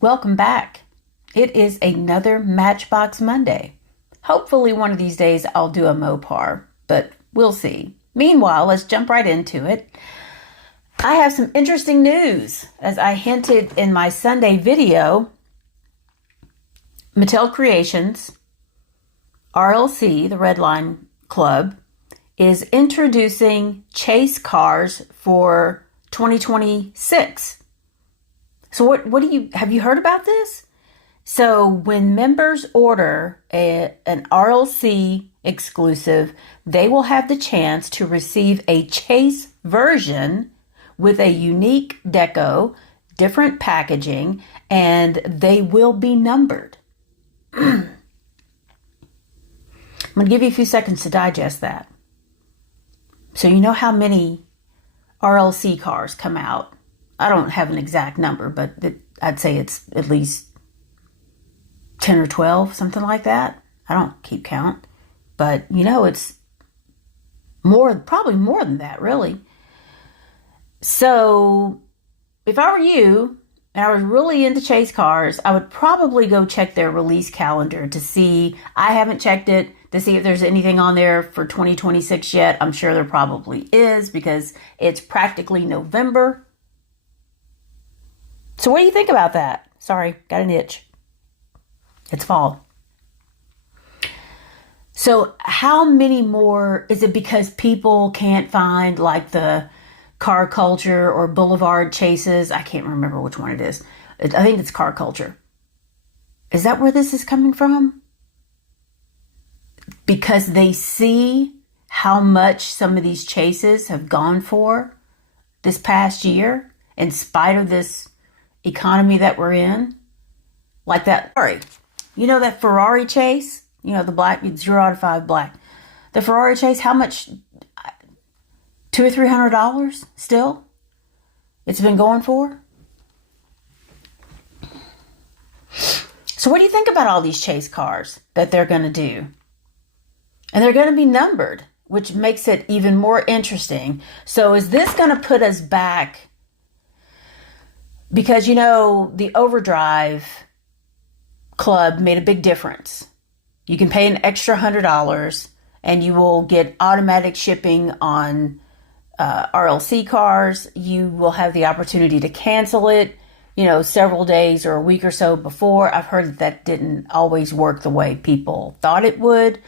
Welcome back. It is another Matchbox Monday. Hopefully one of these days I'll do a Mopar, but we'll see. Meanwhile, let's jump right into it. I have some interesting news. As I hinted in my Sunday video, Mattel Creations, RLC, the Red Line Club, is introducing chase cars for 2026. So what have you heard about this? So when members order an RLC exclusive, they will have the chance to receive a chase version with a unique deco, different packaging, and they will be numbered. I'm going to give you a few seconds to digest that. So you know how many RLC cars come out. I don't have an exact number, but I'd say it's at least 10 or 12, something like that. I don't keep count. But, it's probably more than that, really. So if I were you, and I was really into chase cars, I would probably go check their release calendar to see. I haven't checked it to see if there's anything on there for 2026 yet. I'm sure there probably is because it's practically November. So what do you think about that? Sorry, got an itch. It's fall. So how many more, is it because people can't find like the car culture or boulevard chases? I can't remember which one it is. I think it's car culture. Is that where this is coming from? Because they see how much some of these chases have gone for this past year in spite of this economy that we're in. Like that Ferrari. You know that Ferrari chase? The black, 0 out of 5 black. The Ferrari chase, how much? $200 or $300 still? It's been going for? So what do you think about all these chase cars that they're going to do? And they're going to be numbered, which makes it even more interesting. So is this going to put us back? Because, the Overdrive Club made a big difference. You can pay an extra $100 and you will get automatic shipping on RLC cars. You will have the opportunity to cancel it, several days or a week or so before. I've heard that didn't always work the way people thought it would.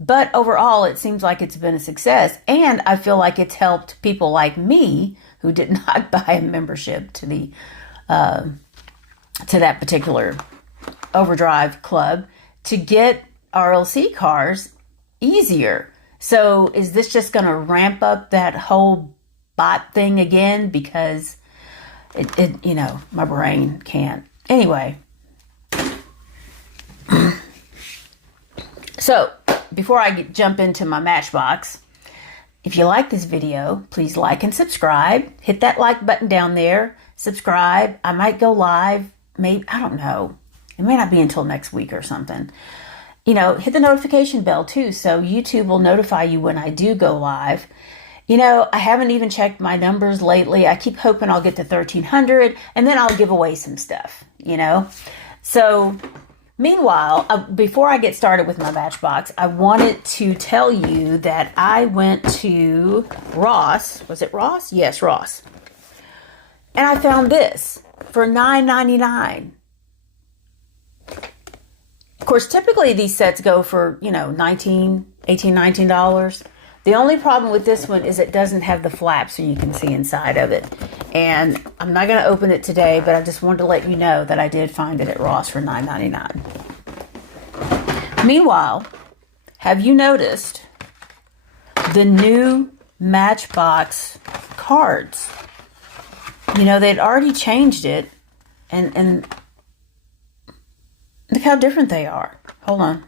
But overall, it seems like it's been a success. And I feel like it's helped people like me who did not buy a membership to that particular Overdrive Club to get RLC cars easier. So is this just going to ramp up that whole bot thing again? Because my brain can't. Anyway. So before I jump into my Matchbox, if you like this video, please like and subscribe. Hit that like button down there. Subscribe. I might go live. Maybe, I don't know. It may not be until next week or something. Hit the notification bell too, so YouTube will notify you when I do go live. I haven't even checked my numbers lately. I keep hoping I'll get to 1,300, and then I'll give away some stuff, So, meanwhile, before I get started with my Matchbox, I wanted to tell you that I went to Ross. Was it Ross? Yes, Ross. And I found this for $9.99. Of course, typically these sets go for, $18, $19. The only problem with this one is it doesn't have the flap so you can see inside of it. And I'm not going to open it today, but I just wanted to let you know that I did find it at Ross for $9.99. Meanwhile, have you noticed the new Matchbox cards? They'd already changed it, and look how different they are. Hold on.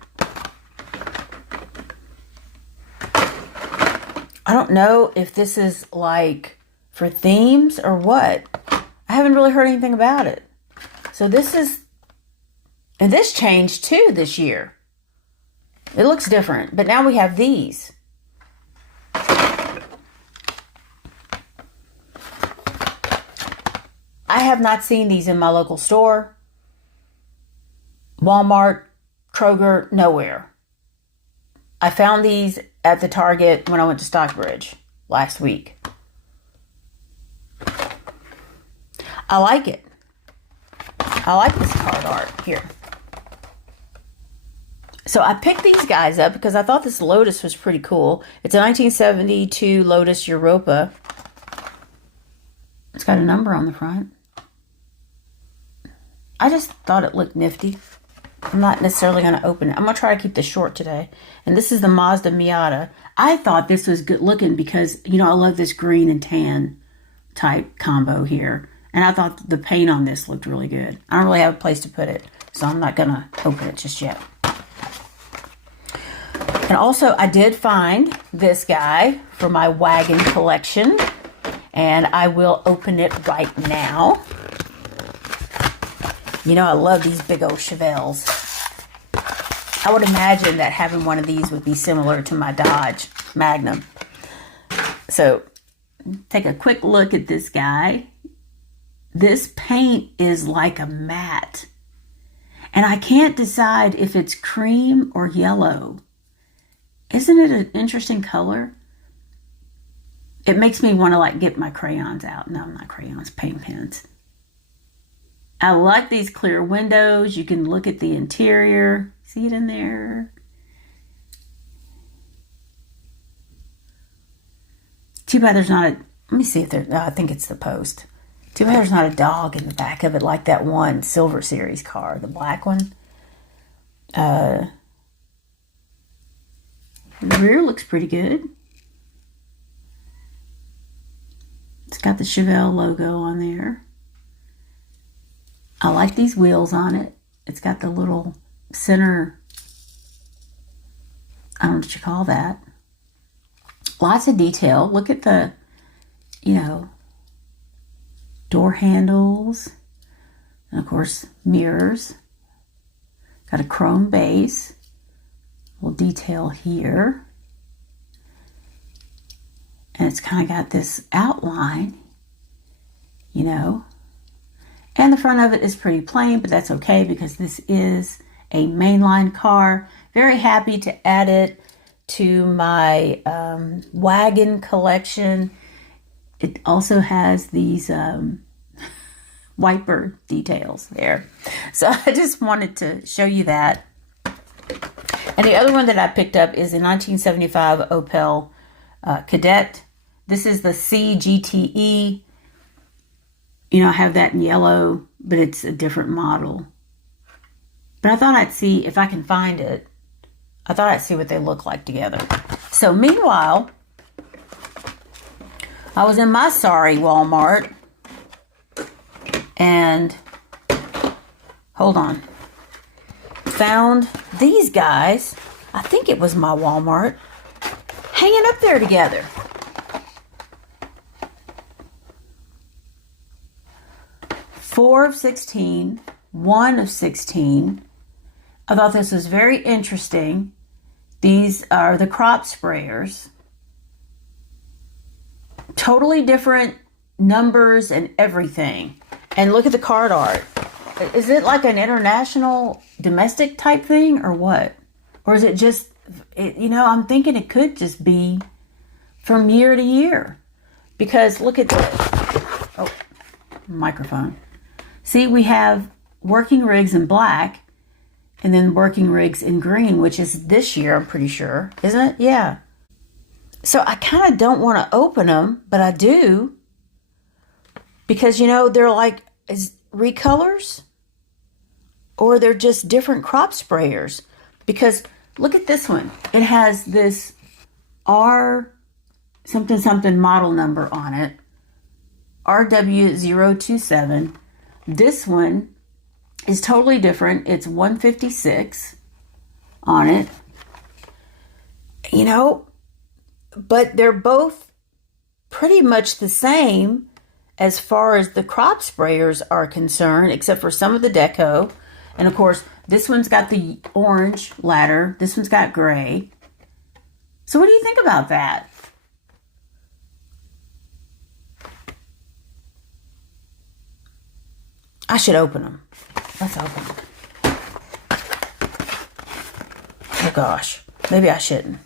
I don't know if this is like for themes or what. I haven't really heard anything about it. So this changed too this year. It looks different, but now we have these. I have not seen these in my local store. Walmart, Kroger, nowhere. I found these at the Target when I went to Stockbridge last week. I like it. I like this card art here. So I picked these guys up because I thought this Lotus was pretty cool. It's a 1972 Lotus Europa. It's got a number on the front. I just thought it looked nifty. I'm not necessarily going to open it. I'm going to try to keep this short today. And this is the Mazda Miata. I thought this was good looking because, you know, I love this green and tan type combo here. And I thought the paint on this looked really good. I don't really have a place to put it, so I'm not going to open it just yet. And also, I did find this guy for my wagon collection. And I will open it right now. You know, I love these big old Chevelles. I would imagine that having one of these would be similar to my Dodge Magnum. So, take a quick look at this guy. This paint is like a matte. And I can't decide if it's cream or yellow. Isn't it an interesting color? It makes me want to like get my crayons out. No, not crayons, paint pens. I like these clear windows. You can look at the interior. See it in there? Too bad there's not a, let me see if there, I think it's the post. Too bad there's not a dog in the back of it like that one Silver Series car, the black one. The rear looks pretty good. It's got the Chevelle logo on there. I like these wheels on it. It's got the little center, I don't know what you call that. Lots of detail. Look at the, you know, door handles. And of course, mirrors. Got a chrome base. A little detail here. And it's kind of got this outline, you know. And the front of it is pretty plain, but that's okay because this is a mainline car. Very happy to add it to my wagon collection. It also has these wiper details there. So I just wanted to show you that. And the other one that I picked up is a 1975 Opel Kadett. This is the CGTE. You know, I have that in yellow, but it's a different model. But I thought I'd see if I can find it. I thought I'd see what they look like together. So meanwhile, I was in my sorry Walmart. And, hold on. Found these guys. I think it was my Walmart. Hanging up there together. 4 of 16, 1 of 16. I thought this was very interesting. These are the crop sprayers. Totally different numbers and everything. And look at the card art. Is it like an international domestic type thing or what? Or is it just, you know, I'm thinking it could just be from year to year. Because look at this. Oh, microphone. See, we have working rigs in black and then working rigs in green, which is this year, I'm pretty sure. Isn't it? Yeah. So I kind of don't want to open them, but I do. Because, you know, they're like recolors or they're just different crop sprayers. Because look at this one. It has this R something something model number on it. RW027. This one is totally different. It's 156 on it. You know, but they're both pretty much the same as far as the crop sprayers are concerned, except for some of the deco. And of course, this one's got the orange ladder. This one's got gray. So what do you think about that? I should open them. Let's open them. gosh, maybe I shouldn't.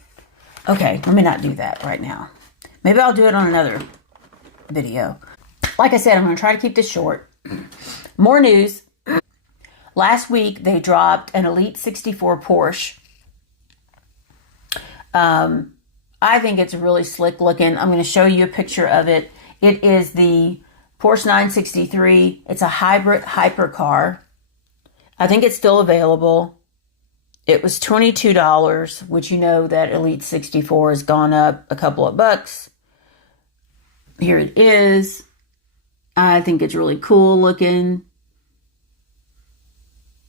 Okay, let me not do that right now. Maybe I'll do it on another video. Like I said, I'm going to try to keep this short. More news. Last week, they dropped an Elite 64 Porsche. I think it's really slick looking. I'm going to show you a picture of it. It is the Porsche 963. It's a hybrid hypercar. I think it's still available. It was $22, which you know that Elite 64 has gone up a couple of bucks. Here it is. I think it's really cool looking.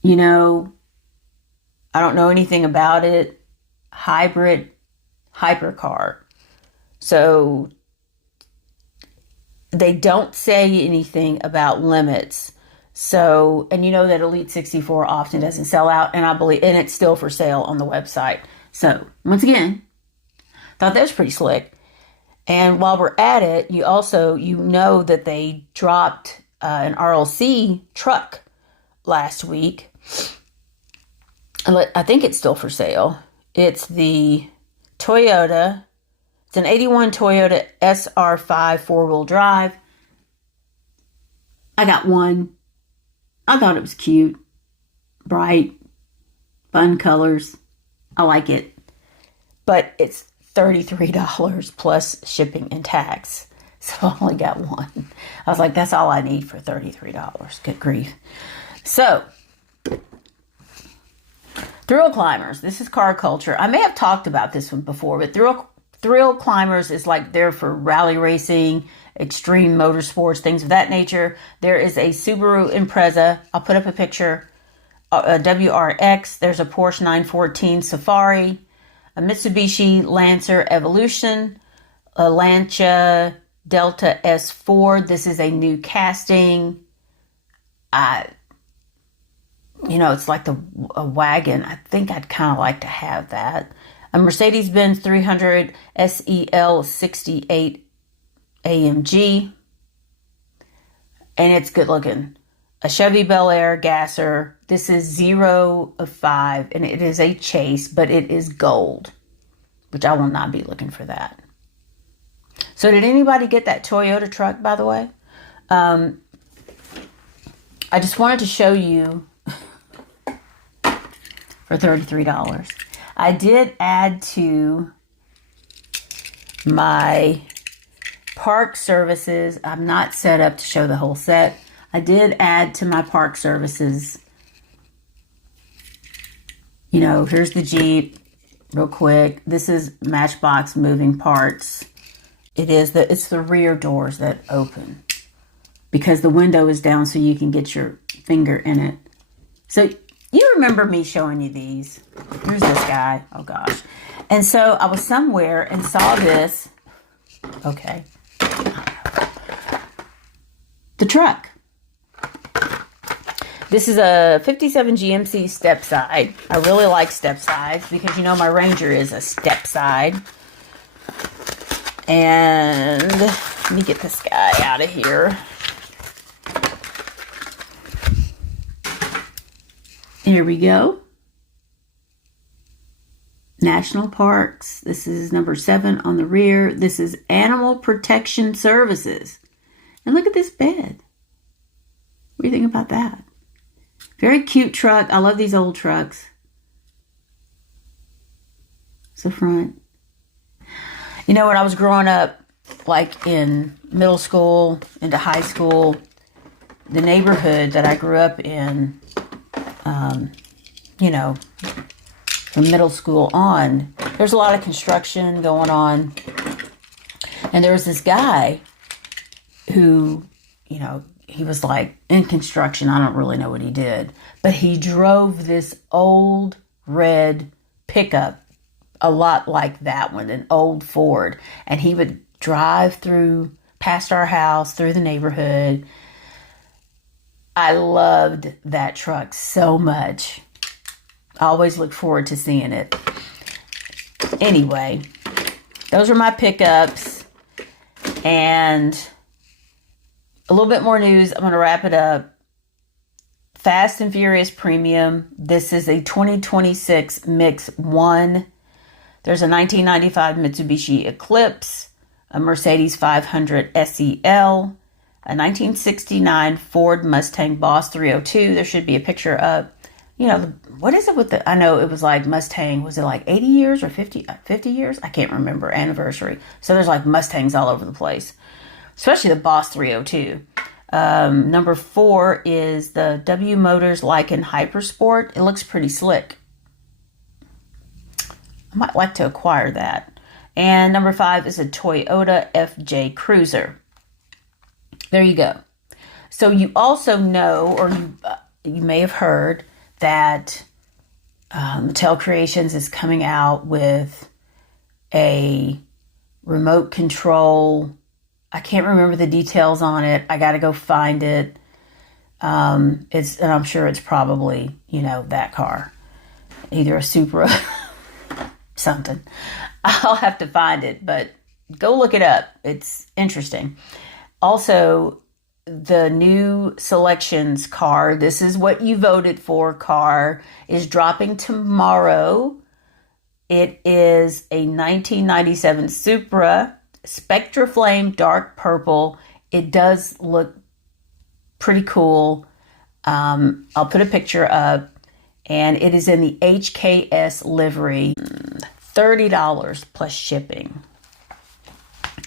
You know, I don't know anything about it. Hybrid hypercar. So they don't say anything about limits. So, and you know that Elite 64 often doesn't sell out, and I believe, and it's still for sale on the website. So, once again, thought that was pretty slick. And while we're at it, you know that they dropped an RLC truck last week. I think it's still for sale. It's the Toyota. It's an 81 Toyota SR5 four-wheel drive. I got one. I thought it was cute, bright, fun colors. I like it. But it's $33 plus shipping and tax. So I only got one. I was like, that's all I need for $33. Good grief. So, Thrill Climbers. This is car culture. I may have talked about this one before, but Thrill Climbers is like they're for rally racing, extreme motorsports, things of that nature. There is a Subaru Impreza. I'll put up a picture. A WRX. There's a Porsche 914 Safari, a Mitsubishi Lancer Evolution, a Lancia Delta S4. This is a new casting. It's like a wagon. I think I'd kind of like to have that. A Mercedes-Benz 300 SEL 68 AMG. And it's good looking. A Chevy Bel Air Gasser. This is 0 of 5. And it is a chase, but it is gold. Which I will not be looking for that. So did anybody get that Toyota truck, by the way? I just wanted to show you for $33. I did add to my park services. I'm not set up to show the whole set. I did add to my park services. Here's the Jeep real quick. This is Matchbox moving parts. It's the rear doors that open because the window is down so you can get your finger in it. So you remember me showing you these. Here's this guy. Oh, gosh. And so I was somewhere and saw this. Okay. The truck. This is a 57 GMC step side. I really like step sides because my Ranger is a step side. And let me get this guy out of here. Here we go. National Parks. This is number 7 on the rear. This is Animal Protection Services. And look at this bed. What do you think about that? Very cute truck. I love these old trucks. It's the front. When I was growing up, like in middle school, into high school, the neighborhood that I grew up in, from middle school on, there's a lot of construction going on. And there was this guy who, he was like in construction. I don't really know what he did, but he drove this old red pickup, a lot like that one, an old Ford. And he would drive past our house, through the neighborhood. I loved that truck so much. I always look forward to seeing it. Anyway, those are my pickups. And a little bit more news. I'm going to wrap it up. Fast and Furious Premium. This is a 2026 Mix 1. There's a 1995 Mitsubishi Eclipse, a Mercedes 500 SEL, a 1969 Ford Mustang Boss 302. There should be a picture of, what is it with I know it was like Mustang, was it like 80 years or 50 years? I can't remember, anniversary. So there's like Mustangs all over the place, especially the Boss 302. Number 4 is the W Motors Lycan Hypersport. It looks pretty slick. I might like to acquire that. And number 5 is a Toyota FJ Cruiser. There you go. So you also know, or you may have heard, that Mattel Creations is coming out with a remote control. I can't remember the details on it. I got to go find it. And I'm sure it's probably, that car. Either a Supra, something. I'll have to find it, but go look it up. It's interesting. Also, the new Selections car, this is what you voted for car, is dropping tomorrow. It is a 1997 Supra Spectra Flame Dark Purple. It does look pretty cool. I'll put a picture up, and it is in the HKS livery. $30 plus shipping.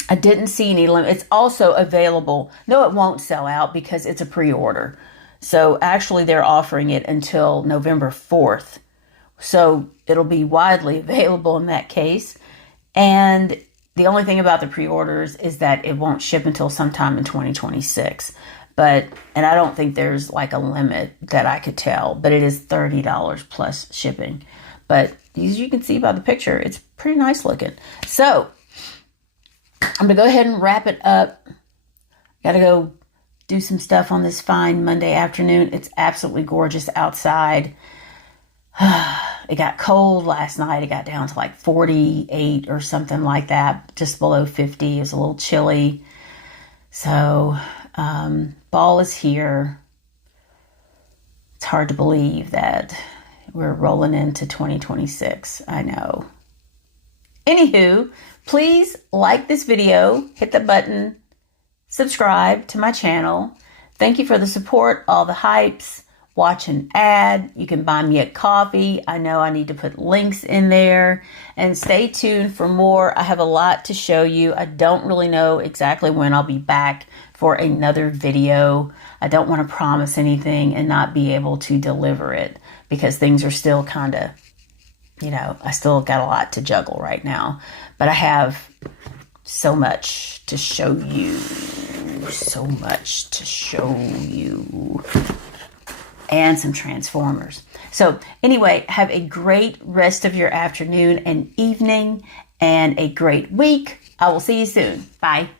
I didn't see any limit. It's also available. No, it won't sell out because it's a pre-order. So actually they're offering it until November 4th. So it'll be widely available in that case. And the only thing about the pre-orders is that it won't ship until sometime in 2026. And I don't think there's like a limit that I could tell, but it is $30 plus shipping. But as you can see by the picture, it's pretty nice looking. So I'm going to go ahead and wrap it up. Got to go do some stuff on this fine Monday afternoon. It's absolutely gorgeous outside. It got cold last night. It got down to like 48 or something like that, just below 50. It was a little chilly. So fall is here. It's hard to believe that we're rolling into 2026. I know. Anywho, please like this video, hit the button, subscribe to my channel. Thank you for the support, all the hypes. Watch an ad. You can buy me a coffee. I know I need to put links in there. And stay tuned for more. I have a lot to show you. I don't really know exactly when I'll be back for another video. I don't want to promise anything and not be able to deliver it because things are still kind of, I still got a lot to juggle right now. But I have so much to show you. So much to show you. And some Transformers. So anyway, have a great rest of your afternoon and evening and a great week. I will see you soon. Bye.